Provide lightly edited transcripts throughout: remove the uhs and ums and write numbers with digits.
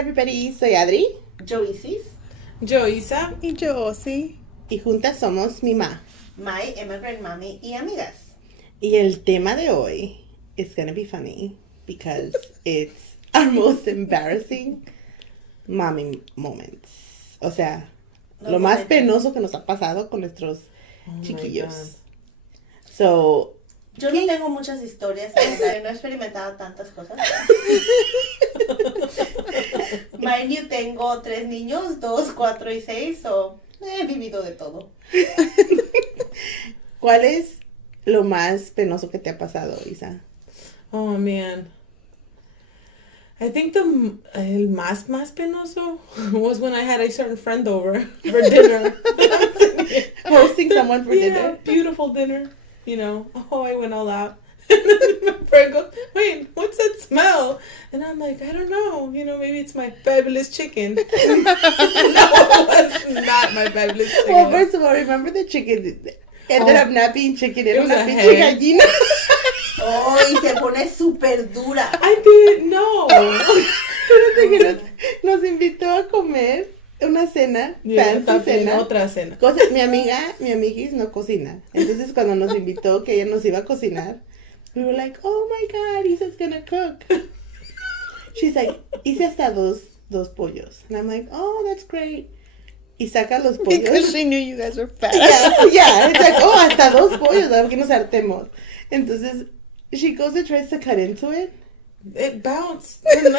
everybody, soy Adri. Yo Isis. Yo Isa. Y yo Osi. Y juntas somos MIMA. My immigrant mommy y amigas. Y el tema de hoy is gonna be funny because it's our most embarrassing mommy moments. O sea, lo más penoso que nos ha pasado con nuestros chiquillos. So, yo no tengo muchas historias, no he experimentado tantas cosas. Mind you, tengo 3 niños, 2, 4 y 6, so he vivido de todo. ¿Cuál es lo más penoso que te ha pasado, Isa? Oh, man. I think el más penoso was when I had a certain friend over for dinner. Hosting someone for yeah, dinner. Beautiful dinner. You know, I went all out. And then my friend goes, wait, what's that smell? And I'm like, I don't know. You know, maybe it's my fabulous chicken. No, it was not my fabulous chicken. Well, first of all, remember the chicken ended up not being chicken. It was a hen. gallina. Oh, y se pone súper dura. I didn't know. Fíjate que nos invitó a comer una cena, fancy cena. Otra cena. Mi amiguis no cocina. Entonces cuando nos invitó que ella nos iba a cocinar, we were like, oh my God, Isa's gonna cook. She's like, hice hasta dos pollos. And I'm like, oh, that's great. Y saca los pollos. Because she knew you guys were fat. Yeah, it's like, oh, hasta 2 pollos, a ver que nos hartemos. Entonces, she goes and tries to cut into it. It bounced. And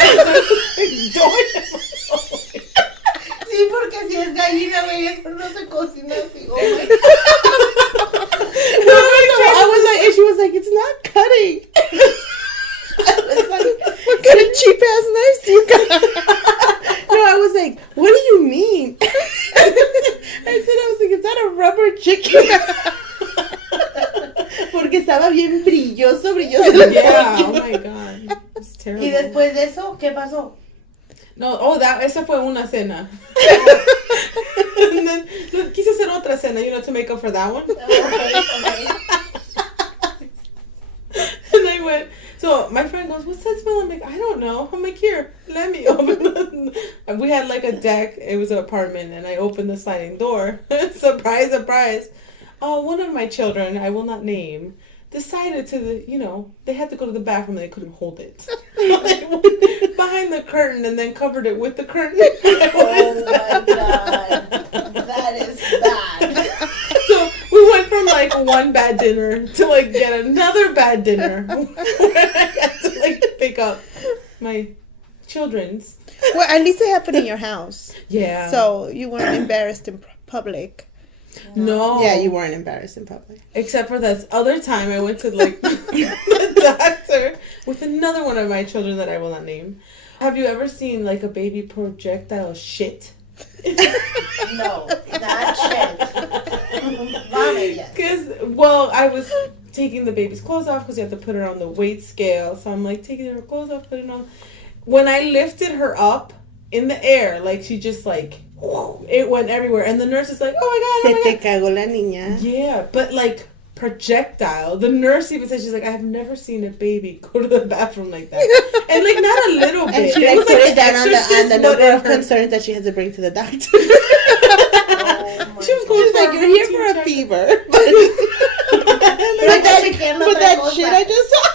Sí, porque si es gallina, güey, eso no se cocina así. Oh my God. I was like, and she was like, it's not cutting. I was like, What kind of cheap ass knives do you got? no, I was like, what do you mean? I was like, is that a rubber chicken? Porque estaba bien brilloso. Yeah, oh my God. It's terrible. Y después de eso, ¿qué pasó? No, esa fue una cena. And then, quise hacer otra cena, to make up for that one. Okay. And I went, so my friend goes, what's that smell? I'm like, I don't know. I'm like, here, let me open and we had like a deck. It was an apartment, and I opened the sliding door. Surprise, surprise. One of my children, I will not name, decided to, they had to go to the bathroom and they couldn't hold it. Behind the curtain and then covered it with the curtain. Oh my God. That is bad. So we went from like one bad dinner to like get another bad dinner. Where I had to like pick up my children's. Well, at least it happened in your house. Yeah. So you weren't embarrassed in public. No. Yeah, you weren't embarrassed in public. Except for that other time I went to like the doctor with another one of my children that I will not name. Have you ever seen like a baby projectile shit? No, not shit. Mommy, yes. Because, I was taking the baby's clothes off because you have to put her on the weight scale. So I'm like taking her clothes off, putting on. When I lifted her up in the air, like she just like, it went everywhere. And the nurse is like, oh my God. Se te cagó la niña. Yeah, but like projectile. The nurse even said, she's like, I have never seen a baby go to the bathroom like that. And like not a little bit. And she it was put like it down on the but number of concerns that she had to bring to the doctor. Oh she was going She's like, you're here for a fever. But that shit I just saw.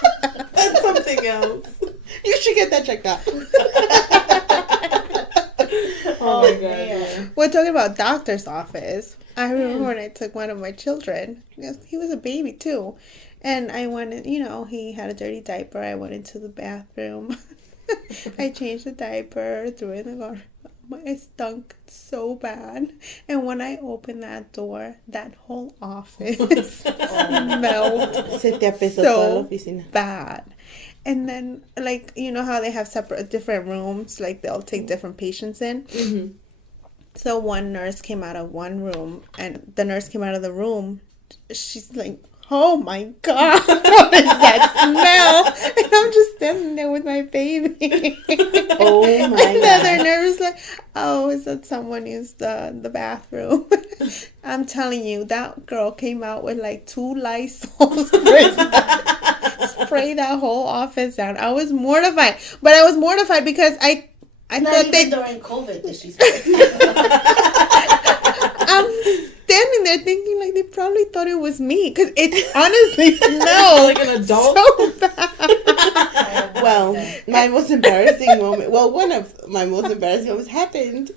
That's something else. You should get that checked out. Oh my God. Man. We're talking about doctor's office. I remember when I took one of my children. He was a baby too. And I went in, he had a dirty diaper. I went into the bathroom. I changed the diaper, threw it in the garbage. It stunk so bad. And when I opened that door, that whole office smelled Se te apesó toda la so oficina. bad. And then, like, you know how they have different rooms? Like, they'll take different patients in? Mm-hmm. So one nurse came out of one room, and the nurse came out of the room. She's like, oh my God, what is that smell? And I'm just standing there with my baby. Oh my And the other God. nurse was like, oh, is that someone used the bathroom? I'm telling you, that girl came out with like 2 Lysol sprays. Spray that whole office down. I was mortified. But I was mortified because I I Not thought even they. during COVID did she say. I'm standing there thinking like they probably thought it was me because it honestly smelled Like an adult? so bad. Well, my most embarrassing moment. Well, one of my most embarrassing moments happened.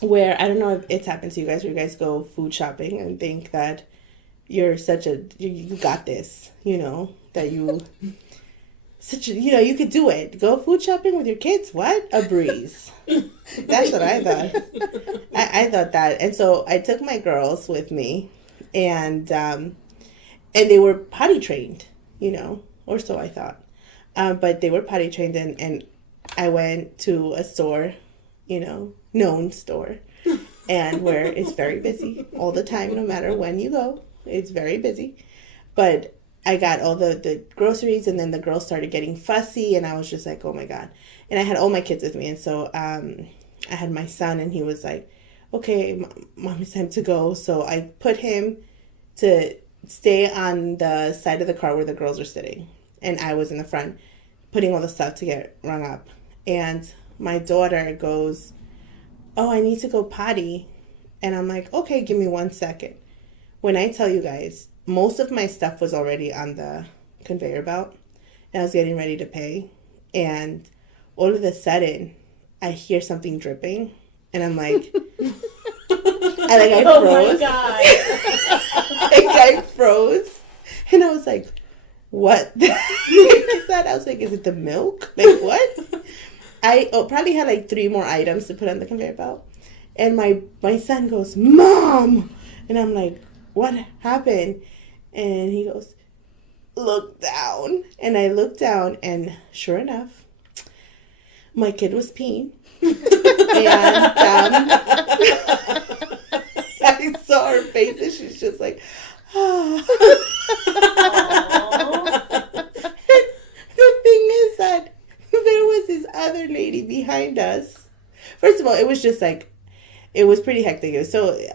Where I don't know if it's happened to you guys, where you guys go food shopping and think that you're such a you got this, that you such a you could do it. Go food shopping with your kids. What a breeze. That's what I thought. I thought that, and so I took my girls with me, and they were potty trained, or so I thought. But they were potty trained, and I went to a store, known store, and where it's very busy all the time, no matter when you go, it's very busy. But I got all the groceries, and then the girls started getting fussy, and I was just like, oh my God. And I had all my kids with me, and so I had my son, and he was like, okay, Mom, it's time to go. So I put him to stay on the side of the car where the girls are sitting, and I was in the front putting all the stuff to get rung up. And my daughter goes, oh, I need to go potty. And I'm like, okay, give me 1 second. When I tell you guys, most of my stuff was already on the conveyor belt, and I was getting ready to pay. And all of a sudden, I hear something dripping, and I'm like, I froze. Oh my God. I froze. And I was like, what is that? I was like, is it the milk? Like, what? I probably had like 3 more items to put on the conveyor belt. And my son goes, Mom! And I'm like, what happened? And he goes, look down. And I looked down, and sure enough, my kid was peeing. And I saw her face, and she's just like, oh. The thing is that there was this other lady behind us. First of all, it was just like, it was pretty hectic.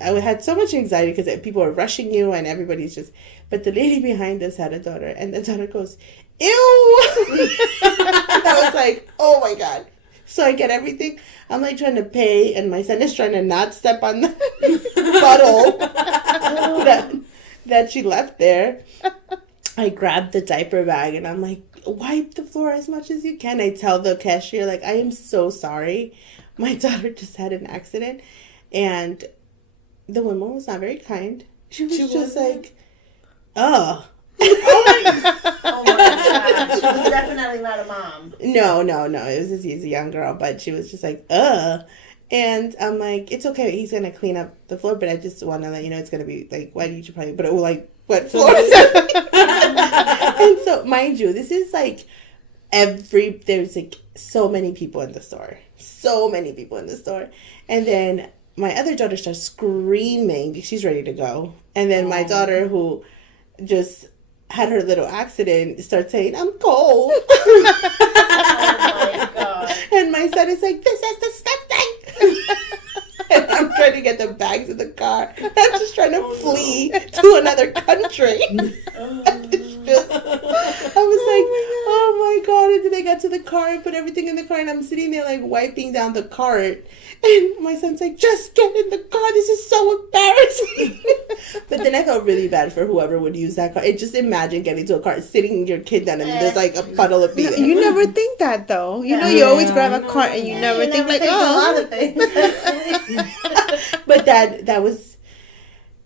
I had so much anxiety because people were rushing you, and everybody's just, but the lady behind us had a daughter, and the daughter goes, ew. I was like, oh my God. So I get everything. I'm like trying to pay, and my son is trying to not step on the puddle that she left there. I grabbed the diaper bag, and I'm like, wipe the floor as much as you can. I tell the cashier, like, I am so sorry. My daughter just had an accident. And the woman was not very kind. She was just like, oh. Oh my God. She was definitely not a mom. No. It was a young girl, but she was just like, ugh. And I'm like, it's okay. He's going to clean up the floor, but I just want to let you know it's going to be like, why did you probably put it like wet floors? And so, mind you, this is like there's like so many people in the store. And then my other daughter starts screaming because she's ready to go. And then my daughter, who just had her little accident, starts saying, I'm cold. Oh my God. And my son is like, this is disgusting. And I'm trying to get the bags in the car. I'm just trying to flee to another country. I was like, oh my God. And then I got to the car and put everything in the car, and I'm sitting there like wiping down the cart. And my son's like, just get in the car. This is so embarrassing. But then I felt really bad for whoever would use that car. Just imagine getting to a car, sitting your kid down, and there's like a puddle of pee. You never think that though. You always grab a cart and you never think like, a lot oh. of things. But that was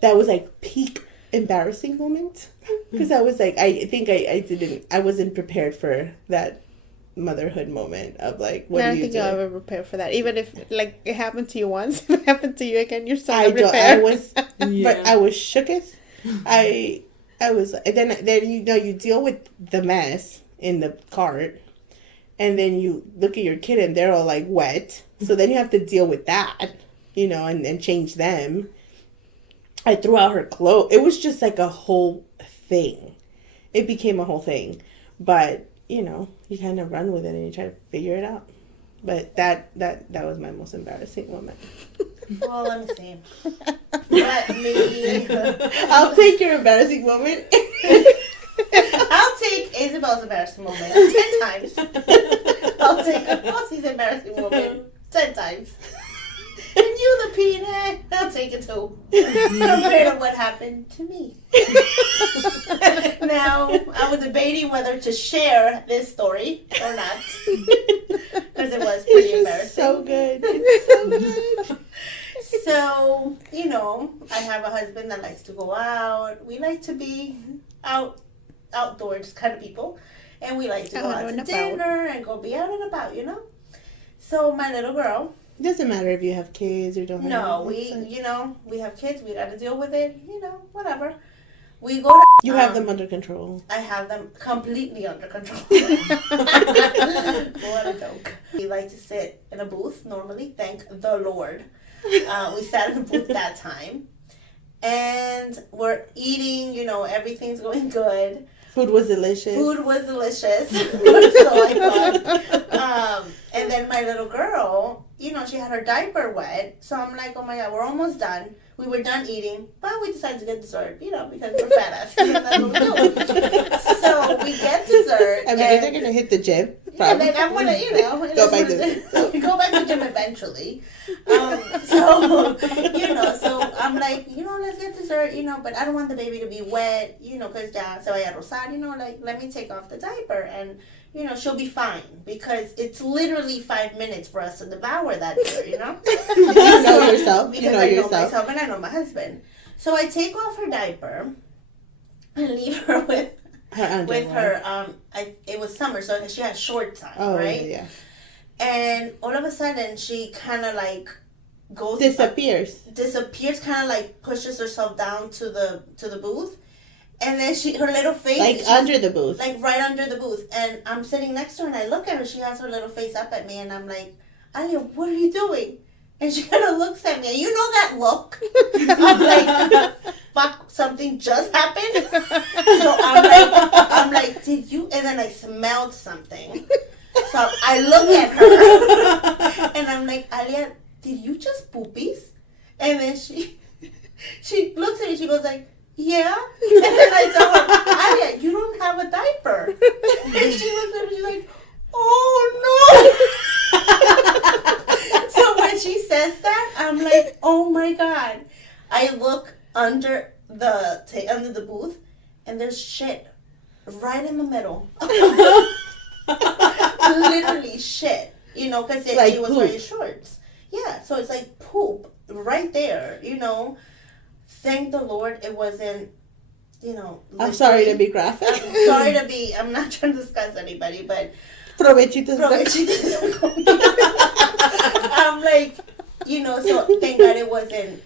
like peak embarrassing moment, because I was like, I think I wasn't prepared for that motherhood moment of like, what I don't do you think do? you'll ever prepare for that. Even if like it happened to you once, if it happened to you again, you're so I prepared. was, but I was shooketh. I was, and then you deal with the mess in the cart, and then you look at your kid and they're all like wet, so then you have to deal with that, and change them. I threw out her clothes. It was just like a whole thing. It became a whole thing, but you kind of run with it and you try to figure it out. But that was my most embarrassing moment. Well, let me see. Let me. I'll take your embarrassing moment. I'll take Isabel's embarrassing moment 10 times. I'll take a Bossy's embarrassing moment 10 times. And you, the peanut, I'll take it too. Compared to what happened to me. Now, I was debating whether to share this story or not. Because it was pretty embarrassing. So good. It's so good. So, you know, I have a husband that likes to go out. We like to be outdoors kind of people. And we like to go out to dinner and go be out and about, you know? So my little girl. It doesn't matter if you have kids or don't have No, kids. we have kids. We got to deal with it, whatever. We go to... You have them under control. I have them completely under control. What a joke. We like to sit in a booth normally, thank the Lord. We sat in a booth that time. And we're eating, everything's going good. Food was delicious. So I thought. And then my little girl, she had her diaper wet. So I'm like, oh my God, we're almost done. We were done eating, but we decided to get dessert, because we're fat asses. And that's what we do. So we get dessert. I mean, they're going to hit the gym. And then I'm going to, go back to the go back to the gym eventually. So I'm like, let's get dessert, but I don't want the baby to be wet, because se vaya a rosar, let me take off the diaper and, she'll be fine because it's literally 5 minutes for us to devour that dessert, You know yourself. Because I know myself and I know my husband. So I take off her diaper and leave her with her it was summer, so she had shorts on, right? Yeah. And all of a sudden she kind of goes disappears, kind of pushes herself down to the booth, and then her little face under the booth, right under the booth, and I'm sitting next to her and I look at her, she has her little face up at me and I'm like, Alia, what are you doing? And she kind of looks at me, and that look. I'm like, fuck, something just happened. So I'm like, did you? And then I smelled something. So I look at her, and I'm like, Alia, did you just poopies? And then she looks at me, she goes like, yeah. And then I tell her, Alia, you don't have a diaper. And she looks at me, she's like, oh no. So when she says that, I'm like, oh my God. I look under the booth, and there's shit right in the middle. Literally shit, because she was wearing shorts. Yeah, so it's like poop right there, Thank the Lord it wasn't, I'm sorry to be graphic. I'm not trying to discuss anybody, but Provechitos. I'm like, so thank God it wasn't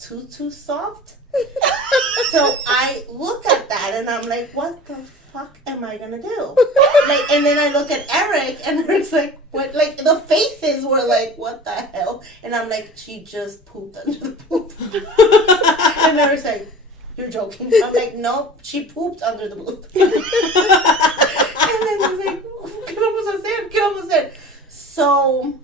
too soft. So I look at that and I'm like, what the fuck am I gonna do? And then I look at Eric and Eric's like, what? The faces were like, what the hell? And I'm like, she just pooped under the poop. And Eric's like, you're joking. I'm like, nope, she pooped under the booth. And then he's like, ¿qué vamos a hacer? So,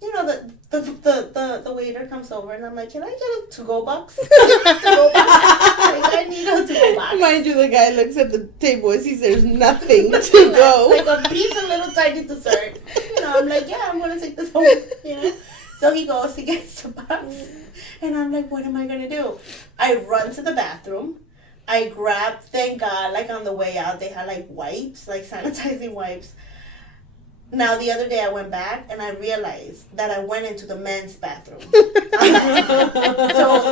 the waiter comes over and I'm like, can I get a to-go box? I need a to-go box. Mind you, the guy looks at the table and sees there's nothing to go. A piece of little tiny dessert. I'm like, yeah, I'm going to take this home, So he goes, he gets the box. And I'm like, what am I going to do? I run to the bathroom. I grab, thank God, on the way out, they had wipes, sanitizing wipes. Now, the other day I went back and I realized that I went into the men's bathroom. So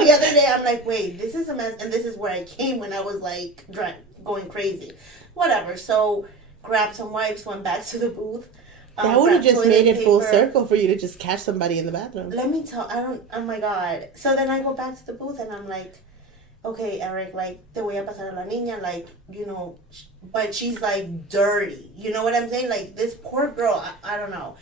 the other day I'm like, wait, this is a mess, and this is where I came when I was going crazy. Whatever. So grabbed some wipes, went back to the booth. That would have just made it full circle for you to just catch somebody in the bathroom. Let me tell, oh my God. So then I go back to the booth and I'm like, okay, Eric, te voy a pasar a la niña, but she's dirty. You know what I'm saying? This poor girl, I don't know.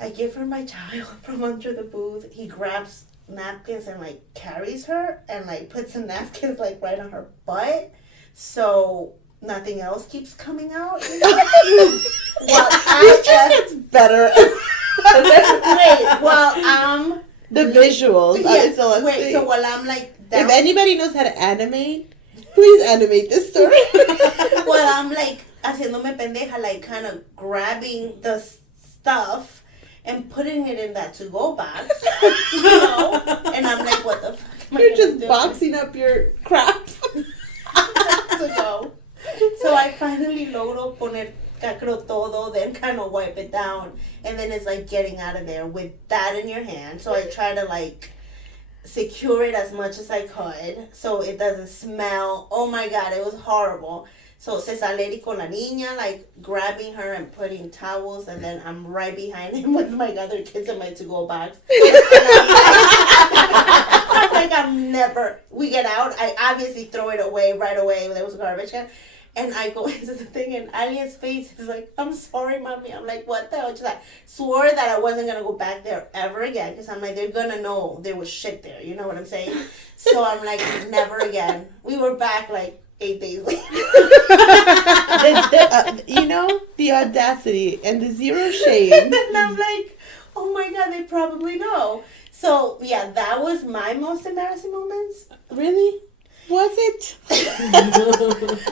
I give her my child from under the booth. He grabs napkins and carries her and puts the napkins right on her butt. So nothing else keeps coming out. It just gets better. Wait, the visuals. Yeah, so while I'm if anybody knows how to animate, please animate this story. Well, I'm haciéndome pendeja, like kind of grabbing the stuff and putting it in that to-go box, you know? And I'm like, what the fuck am I You're gonna just do? boxing up your crap. To go. So I finally logro poner cacro todo, then kind of wipe it down. And then it's like getting out of there with that in your hand. So I try to like secure it as much as I could so it doesn't smell. Oh my God, it was horrible. So se sale con la niña, like grabbing her and putting towels, and then I'm right behind him with my other kids in my to-go box. I'm like, I'm never. We get out. I obviously throw it away right away. There was a garbage can. And I go into the thing, and Alia's face is like, I'm sorry, mommy. I'm like, what the hell? She's like, swore that I wasn't going to go back there ever again. Because I'm like, they're going to know there was shit there. You know what I'm saying? So I'm like, never again. We were back like 8 days later. You know, the audacity and the zero shame. And I'm like, oh my God, they probably know. So, yeah, that was my most embarrassing moments. Really? Was it?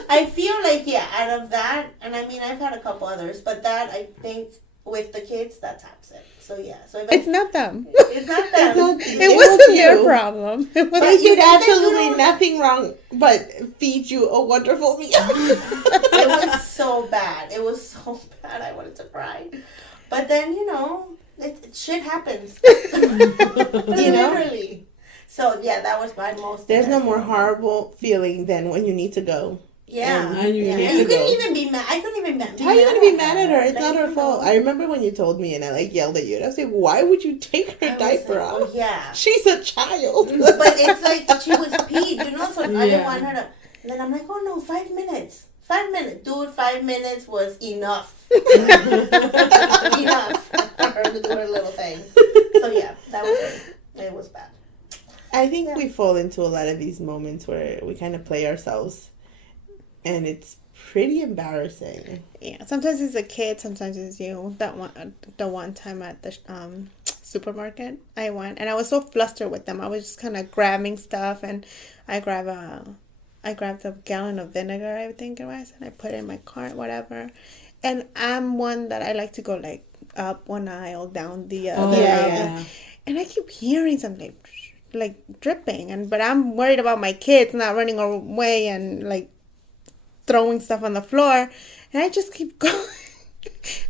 I feel like, yeah, out of that, and I mean, I've had a couple others, but that, I think, with the kids, that tops it. So, yeah. So if It's not them. it's not them. It wasn't their problem. It But wasn't. you did think that you absolutely don't- nothing wrong but feed you a wonderful meal. It was so bad. It was so bad. I wanted to cry. But then, you know, shit happens. You know? Literally. So, yeah, that was my most. There's no embarrassing more moment. horrible feeling than when you need to go. Yeah. And you Yeah. need And you to couldn't go. even be mad. I couldn't even be mad. How are you gonna be mad at her? It's Like, not her you fault. know. I remember when you told me and I like yelled at you and I was like, why would you take her I was diaper like, off? oh, yeah. She's a child. But it's like she was peed, you know, so I didn't Yeah. want her to. And then I'm like, oh no, 5 minutes. 5 minutes. Dude, 5 minutes was enough. Enough for her to do her little thing. So yeah, that was it. It was bad. I think Yeah. we fall into a lot of these moments where we kind of play ourselves and it's pretty embarrassing. Yeah, sometimes it's a kid, sometimes it's you. The one time at the supermarket, I went and I was so flustered with them. I was just kind of grabbing stuff, and I grabbed a gallon of vinegar, I think it was, and I put it in my cart, whatever. And I'm one that I like to go like up one aisle, down the other. yeah. And I keep hearing something like dripping, but I'm worried about my kids not running away and like throwing stuff on the floor, and I just keep going.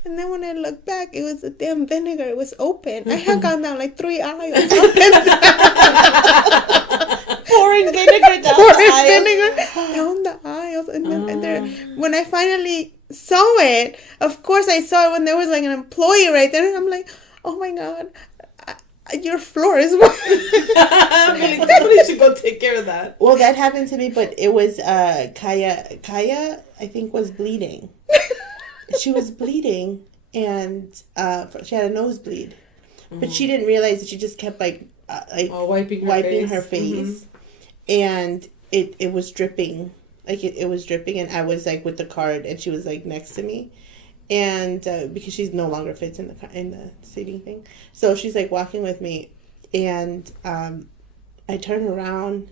And then when I look back, it was the damn vinegar. It was open. I had gone down like 3 aisles. Pouring vinegar down Pouring the aisle. vinegar down the aisles. And then and there, when I finally saw it, of course I saw it when there was like an employee right there. And I'm like, oh my God, your floor is wet. Somebody should go take care of that. Well, that happened to me, but it was Kaya, I think, was bleeding. She was bleeding, and she had a nosebleed. But she didn't realize that she just kept wiping her face. And it was dripping. Like it was dripping, and I was like with the card, and she was like next to me. And because she no longer fits in the seating thing, so she's like walking with me, and I turn around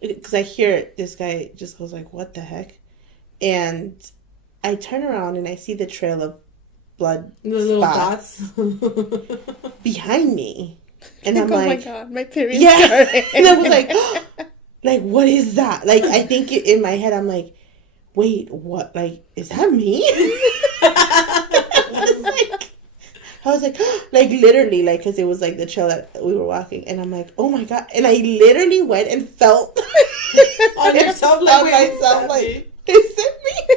because I hear this guy just goes like, "What the heck?" And I turn around and I see the trail of blood The little spots dots. behind me, and I'm oh like, my God, my period "Yeah," started. and I was like, "Like what is that?" Like I think in my head I'm like, "Wait, what? Like is that me?" I was like, like literally, like, because it was like the trail that we were walking, and I'm like, oh my God, and I literally went and felt On yourself, on like, wait, myself, is that like, me? is it me?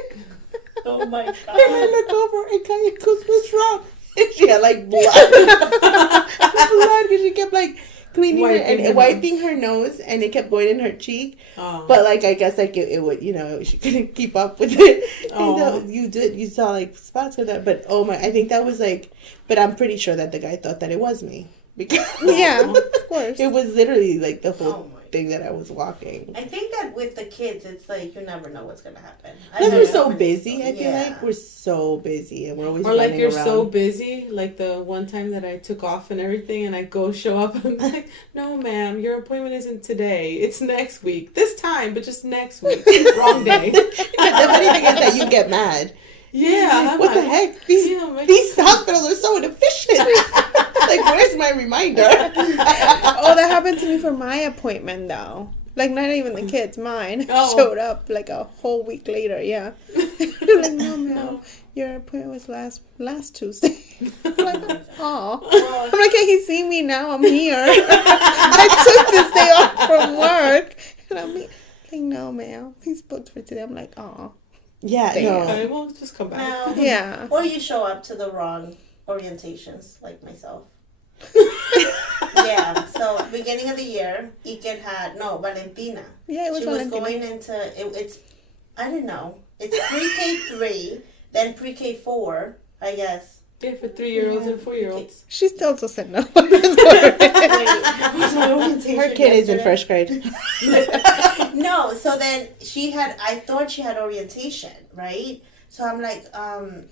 Oh my And I God. look over, and Kaya goes, what's wrong? And she had like blood, blood, because she kept like cleaning Wiping and her wiping her nose, and it kept going in her cheek. Oh. But like I guess like it would, you know, she couldn't keep up with it. Oh. And you saw like spots with that. But oh my, I think that was like, but I'm pretty sure that the guy thought that it was me because Yeah, of course. it was literally like the whole Oh my thing that I was walking. I think that with the kids, it's like you never know what's gonna happen. Because we're so busy, I feel like we're so busy and we're always or like running you're around. so busy. Like the one time that I took off and everything, and I go show up, and I'm like, no, ma'am, your appointment isn't today. It's next week. This time, but just next week. Wrong day. But the funny thing is that you get mad. Yeah. What the heck? These hospitals are so inefficient. Like, where's my reminder? Oh, that happened to me for my appointment, though. Like, not even the kids, mine. Showed up, like, a whole week later, yeah. Like, no, your appointment was last Tuesday. I'm like, oh. I'm like, can you see me now? I'm here. I took this day off from work. And I'm like, no, ma'am. He's booked for today. I'm like, oh. Yeah, no. Okay, well, just come back. No. Yeah. Or you show up to the wrong orientations, like myself. Yeah, so beginning of the year, Valentina. Yeah, it was She Valentina. was going into, it's, I don't know, it's pre-K 3, then pre-K 4, I guess. Yeah, for 3-year-olds and 4-year-olds. She still doesn't know. Wait, what's my orientation Her kid is in yesterday? first grade. No, so then I thought she had orientation, right? So I'm like, I'm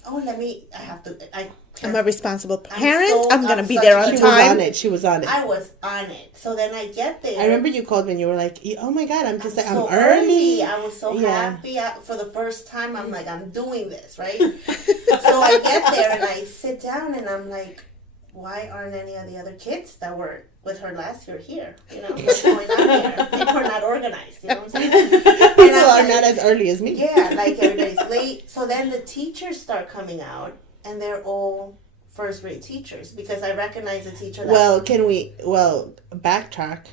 a responsible I'm parent. so I'm going to be upset. there on She was time. on it. She was on it. I was on it. So then I get there. I remember you called me and you were like, oh my God, I'm so early. I was so Yeah. happy. For the first time, I'm like, I'm doing this, right? So I get there and I sit down and I'm like, why aren't any of the other kids that were with her last year here? You know, what's going on here? People are not organized, you know what I'm saying? People are not as early as me. Yeah, like everybody's late. So then the teachers start coming out and they're all first grade teachers because I recognize the teacher that backtrack.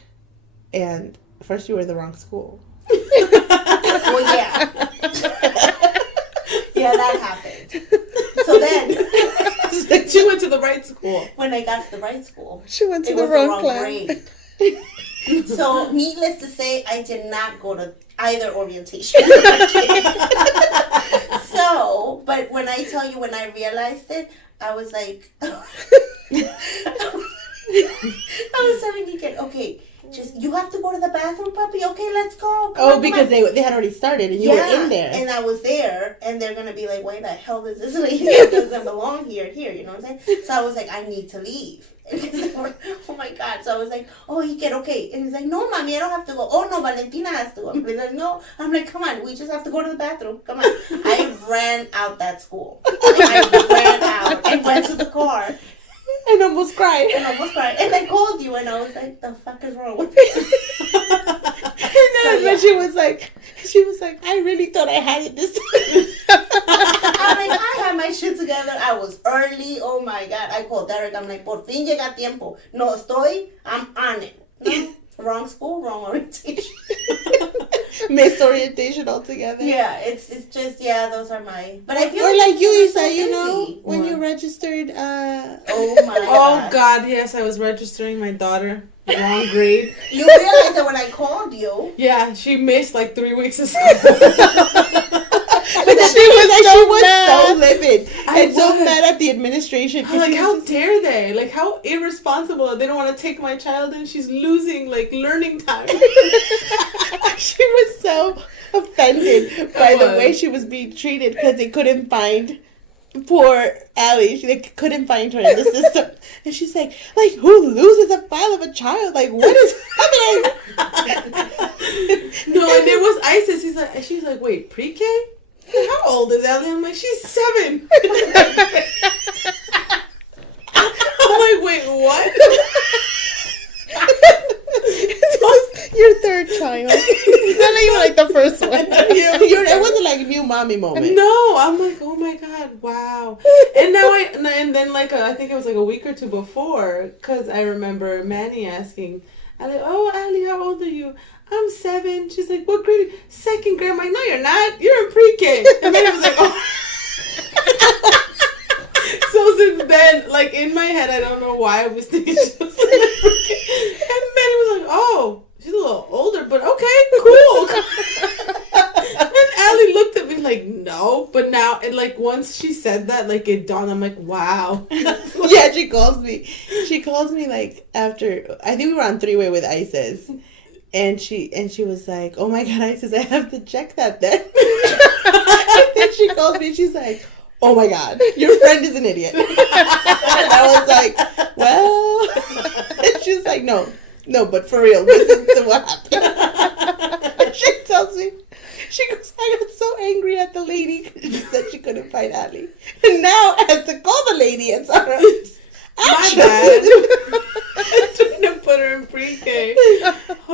And first you were in the wrong school. well, yeah. Yeah, that happened. So then She went to the right school. when I got to the right school, She went to it the was wrong class. grade. So needless to say, I did not go to either orientation. So, but when I tell you, when I realized it, I was like, I was telling Deacon, okay, just you have to go to the bathroom, puppy. Okay, let's go. Come on, Because they had already started and you were in there. And I was there, and they're gonna be like, "Why the hell is this lady? It doesn't belong here. You know what I'm saying?" So I was like, "I need to leave." Oh my God! So I was like, "Oh, he get okay," and he's like, "No, mommy, I don't have to go." "Oh no, Valentina has to." I'm like, "No." I'm like, "Come on, we just have to go to the bathroom. Come on." I ran out that school. I ran out and went to the car. And almost cried. And I called you and I was like, the fuck is wrong with me? And then she was like, I really thought I had it this time. I'm like, I had my shit together. I was early. Oh my God. I called Derek. I'm like, por fin llega tiempo. No estoy. I'm on it. No, wrong school, wrong orientation. Misorientation altogether. Yeah, it's just, those are my, but I feel Or like you you're said, you busy. know, when What? you registered, Oh my Oh God, yes, I was registering my daughter. Wrong grade. You realize that when I called you, Yeah, she missed like 3 weeks of school. but she was so livid I and so was. mad at the administration. I'm like, she how was just- dare they? Like, how irresponsible. They don't want to take my child and she's losing, like, learning time. She was so offended by the was. way she was being treated because they couldn't find poor Allie. They couldn't find her in the system. And she's like, who loses a file of a child? Like, what is happening? No, and it was ISIS. She's like, wait, pre-K? How old is Allie? I'm like, she's 7. I'm like, wait, what? Your third child. It's not even like the first one. It wasn't like a new mommy moment. No, I'm like, oh my God, wow. And now and then like I think it was like a week or two before, because I remember Manny asking, Allie, oh Allie, how old are you? I'm 7. She's like, what grade? 2nd grade. I'm like, no, you're not. You're in pre-K. And then I was like, oh. So since then, like in my head, I don't know why I was thinking she was in pre-K. And Manny was like, oh, she's a little older, but okay, cool. And Allie looked at me like, no. But now, and like once she said that, like it dawned, I'm like, wow. Yeah, she calls me like after, I think we were on 3-way with ISIS. And she was like, oh my God, I says, I have to check that then. And then she calls me and she's like, oh my God, your friend is an idiot. And I was like, well, and she was like, no, but for real, listen to what happened. And she tells me, she goes, I got so angry at the lady because she said she couldn't find Ali. And now I have to call the lady and tell her, my bad. I'm trying to put her in pre-K.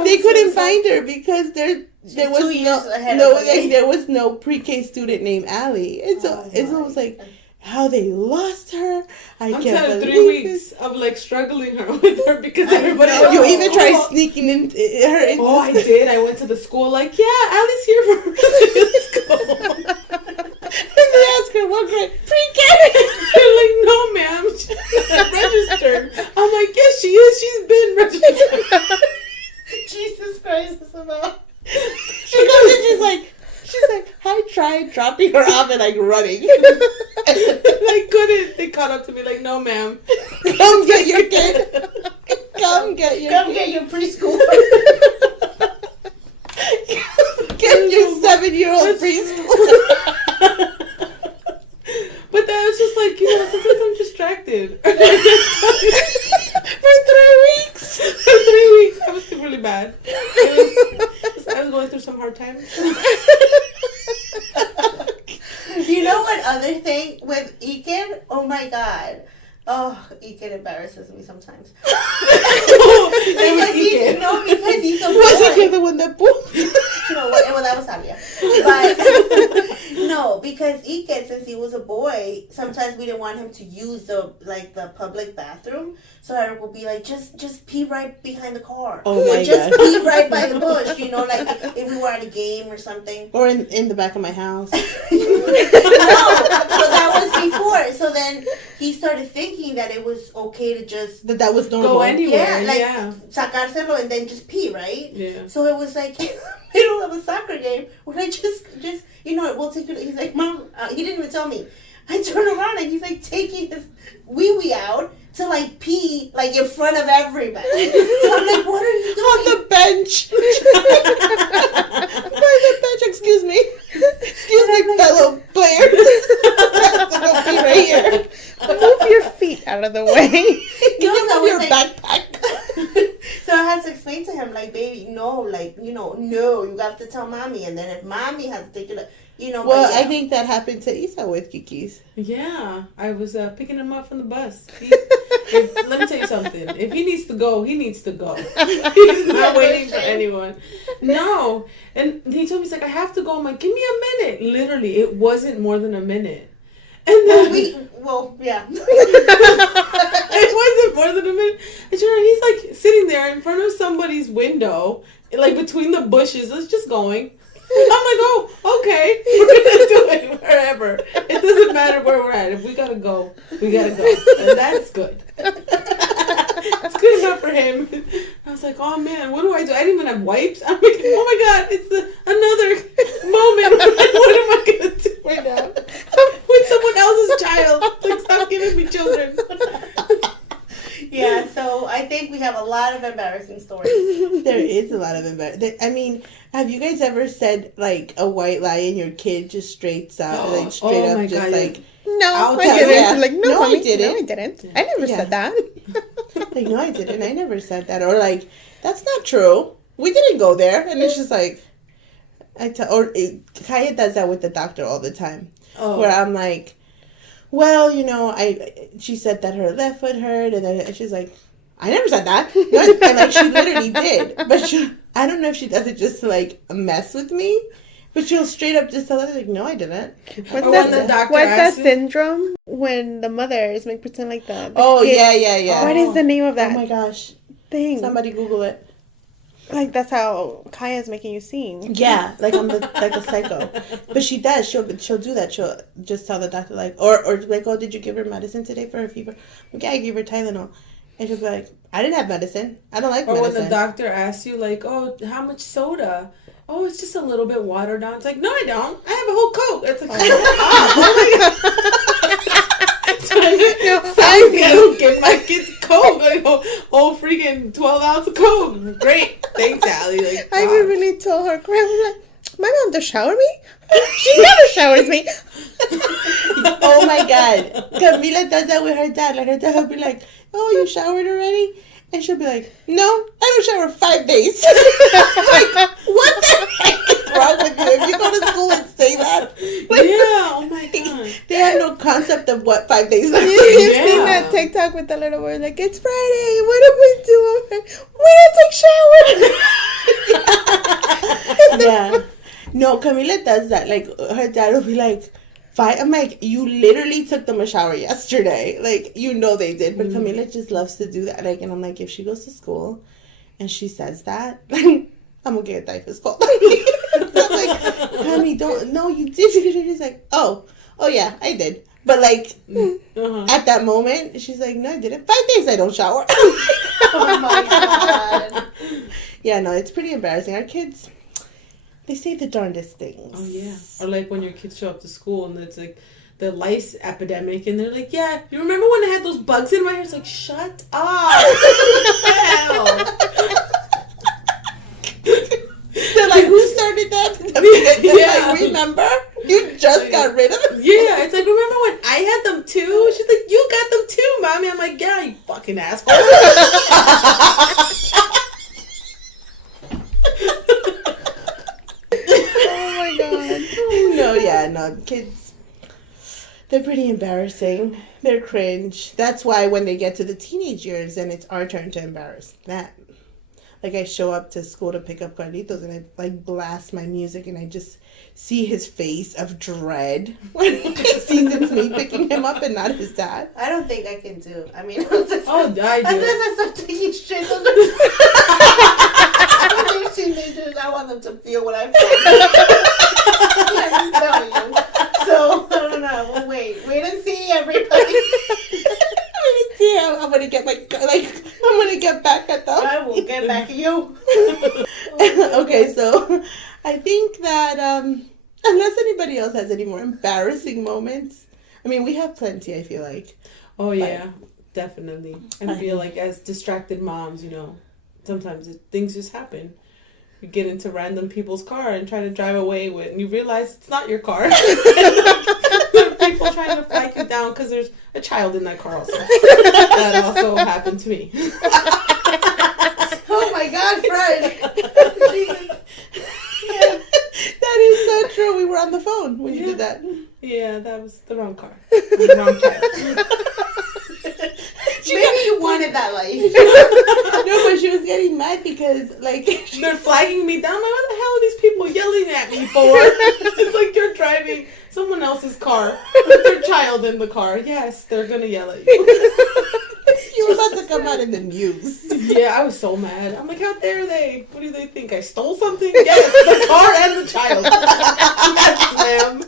They couldn't find her because there was 2 years ahead no of me. there was no pre-K student named Allie, and so it's almost like how they lost her. I'm can't telling believe 3 weeks of like struggling her with her because everybody else. You even tried sneaking in her. Oh, I did. I went to the school like, yeah, Allie's here for school. And they asked her what grade? Pre-K. They're like, no, ma'am, she's not registered. I'm like, yes, she is. She's been registered. Jesus Christ, Isabel. She goes and she's like, I tried dropping her off and like running. I couldn't. They caught up to me like, no, ma'am. Come get your kid. Come get your preschool. Get your 7-year-old preschool. But that was just like, sometimes I'm distracted. For 3 weeks. For 3 weeks. I was really bad. I was going through some hard times. You know what other thing with Ekin? Oh my God. Oh, Ekin embarrasses me sometimes. because he's a Was he the one that pooped? No, well, that was Javier. But no, because Ekin, since he was a boy, sometimes we didn't want him to use the public bathroom. So I would be like, just pee right behind the car. Oh my just God. pee right by the bush, like if we were at a game or something. Or in the back of my house. No, so that was before. So then he started thinking that it was okay to just That was normal. Go anywhere. yeah, sacárselo and then just pee, right? Yeah. So it was like in the middle of a soccer game when I just we'll take it. He's like, Mom, he didn't even tell me. I turn around and he's like taking his wee out to like pee like in front of everybody. So I'm like, what are you doing? On the bench. By the bench, excuse me, fellow players. Don't be right here. Move your feet out of the way. Can you so move your like- backpack? So I had to explain to him, like, baby, no, no, you have to tell mommy, and then if mommy has to take it, Well, I think that happened to Isa with Kiki's. Yeah, I was picking him up from the bus. Let me tell you something. If he needs to go, he needs to go. He's not waiting for anyone. No. And he told me, he's like, I have to go. I'm like, give me a minute. Literally, it wasn't more than a minute. And then yeah. it wasn't more than a minute. And he's like sitting there in front of somebody's window, like between the bushes. It's just going. I'm like, oh, okay. We're gonna do it wherever. It doesn't matter where we're at. If we gotta go, we gotta go. And that's good. It's good enough for him. I was like, oh man, what do? I didn't even have wipes. I'm like, oh my God, it's another moment. What am I gonna do right now? With someone else's child. Like, stop giving me children. Yeah, so I think we have a lot of embarrassing stories. There is a lot of embarrassing. I mean, have you guys ever said like a white lie and your kid just straight out, like straight Oh up, my just God, like No, I'll I tell didn't. ya. Like, No, I mommy, didn't. No, I didn't. I never Yeah. said that. like no, I didn't. I never said that, or like that's not true. We didn't go there, and it's just like Kaya does that with the doctor all the time, where I'm like, well, she said that her left foot hurt, and then she's like, I never said that. And like she literally did. But I don't know if she does it just to like mess with me. But she'll straight up just tell her like, no, I didn't. What's that syndrome when the mothers make pretend like the Oh, kid? yeah. What is the name of that Oh my gosh. thing? Somebody Google it. Like that's how Kaya's making you seem. Yeah, like I'm like a psycho. But she does. She'll do that. She'll just tell the doctor like, or like, oh, did you give her medicine today for her fever? Okay, I gave her Tylenol. And she'll be like, I didn't have medicine. I don't like medicine. Or when the doctor asks you like, oh, how much soda? Oh, it's just a little bit watered down. It's like, no, I don't. I have a whole Coke. It's like, oh my God. I don't give my kids Coke. Like, whole freaking 12-ounce of Coke. Great. Thanks, Allie. Like, I God. really told her, Grandma, like, my mom does shower me? She never showers me. Oh my God. Camila does that with her dad. Like her dad will be like, oh, you showered already? And she'll be like, no, I don't shower 5 days. Like, what the heck is wrong with you? If you go to school and say that. Like, Yeah, oh my God. they have no concept of what 5 days are. You've Yeah. seen that TikTok with the little boy, like, it's Friday, what do we do? I'm like, we don't take showers. Yeah. No, Camila does that. Like, her dad will be like, fine. I'm like, you literally took them a shower yesterday. Like, you know they did. But Camila just loves to do that. Like, and I'm like, if she goes to school and she says that, I'm going to get diapers called. So I'm like, Cami, don't, no, you did. She's like, oh yeah, I did. But like, at that moment, she's like, no, I didn't. 5 days I don't shower. Oh my God. Yeah, no, it's pretty embarrassing. Our kids, they say the darndest things. Oh, yeah. Or like when your kids show up to school and it's like the lice epidemic and they're like, yeah, you remember when I had those bugs in my hair? It's like, shut up. Hell. They're like, who started that? Yeah. Like, remember? You just got rid of it. Yeah, it's like, remember when I had them too? She's like, you got them too, Mommy. I'm like, yeah, you fucking asshole. Oh my God. No, yeah, no, kids, they're pretty embarrassing. They're cringe. That's why when they get to the teenage years and it's our turn to embarrass them. Like, I show up to school to pick up Carlitos and I, like, blast my music and I just see his face of dread when he sees it's me picking him up and not his dad. I don't think I can do. I mean, Oh, I do. unless I start taking shit on the teenagers, I want them to feel what I feel. Let me tell you. So, I don't know. We'll wait and see, everybody. Yeah, I'm gonna get I'm gonna get back at them. I will get back at you. Okay, so I think that unless anybody else has any more embarrassing moments, I mean, we have plenty, I feel like. Oh, yeah, definitely. I feel like as distracted moms, you know, sometimes things just happen. You get into random people's car and try to drive away with, and you realize it's not your car. People trying to flag you down because there's a child in that car also. That also happened to me. Oh my God, Fred! Jesus. Yeah, that is so true. We were on the phone when you did that. Yeah, that was the wrong car. The wrong child. Maybe you wanted that life. No, but she was getting mad because, like, They're flagging me down. Like, what the hell are these people yelling at me for? It's like you're driving someone else's car with their child in the car. Yes, they're gonna yell at you. you were about to come out in the news. Yeah, I was so mad. I'm like, how dare they? What do they think? I stole something? Yes, the car and the child. Yes, ma'am.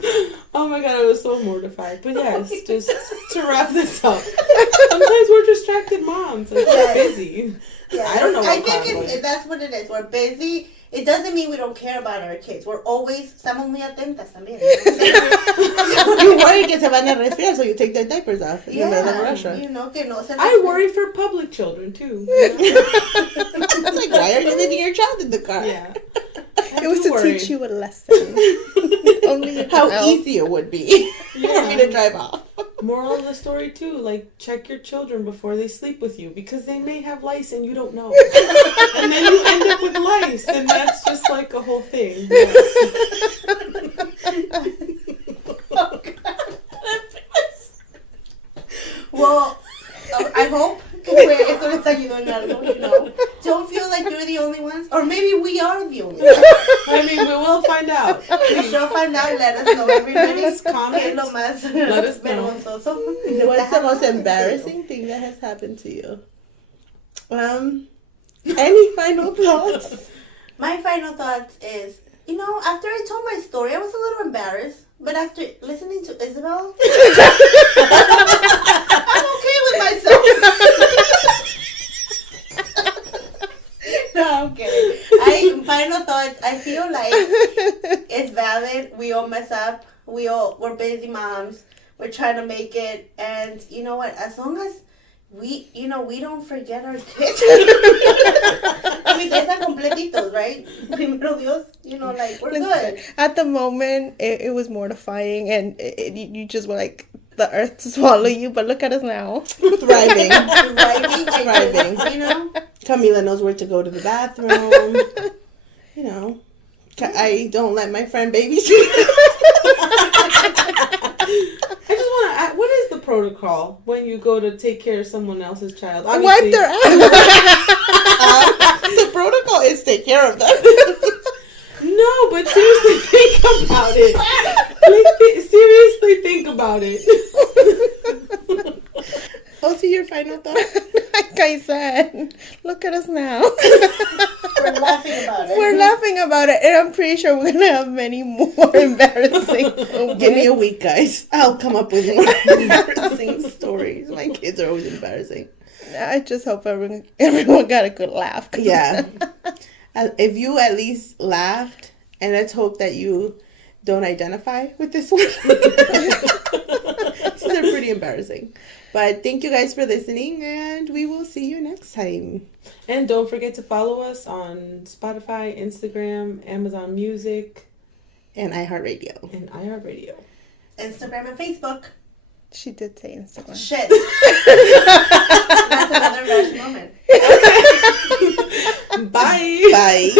Oh my God, I was so mortified. But yes, just to wrap this up. Sometimes we're distracted moms. Like, we're busy. Yeah, I don't know what I car think I'm going. that's what it is. We're busy. It doesn't mean we don't care about our kids. We're always, estamos muy atentas también. You worry que se van a resfriar, so you take their diapers off in the middle of the restaurant. You know, que no se I worry for public children too. I was like, why are you leaving your child in the car? Yeah. It was to teach you a lesson. Only How yourself. easy it would be for me to drive off. Moral of the story too, like check your children before they sleep with you because they may have lice and you don't know. And then you end up with lice and that's just like a whole thing. Yes. Well, I hope que esto les ayudó en algo, you know. Don't feel like you're the only ones. Or maybe we are the only ones. I mean, we will find out. We sure find out. Let us know, everybody. Please comment. ¿Qué es lo más Let us know. vergonzoso? What's the most embarrassing thing that has happened to you? Any final thoughts? My final thought is, you know, after I told my story, I was a little embarrassed. But after listening to Isabel, I'm okay with myself. No, I'm kidding. Final thought, I feel like it's valid. We all mess up. We're busy moms. We're trying to make it. And you know what? As long as we don't forget our kids. Mi casa completitos, right? Primero Dios, like, we're good. At the moment, it was mortifying, and you just were like, the earth to swallow you, but look at us now. Thriving. Thriving. Camila knows where to go to the bathroom. I don't let my friend babysit. I just want to ask, what is the protocol when you go to take care of someone else's child? Wipe their ass. The protocol is take care of them. No, but seriously, think about it. Seriously, think about it. What's your final thought? Like I said, look at us now. We're laughing about it. We're laughing about it, and I'm pretty sure we're gonna have many more embarrassing moments. Give me a week, guys. I'll come up with more embarrassing stories. My kids are always embarrassing. I just hope everyone got a good laugh. Yeah. If you at least laughed, and let's hope that you don't identify with this one. So they're pretty embarrassing. But thank you guys for listening, and we will see you next time. And don't forget to follow us on Spotify, Instagram, Amazon Music, And iHeartRadio. Instagram and Facebook. She did say Instagram. Shit. That's another rush moment. Bye. Bye.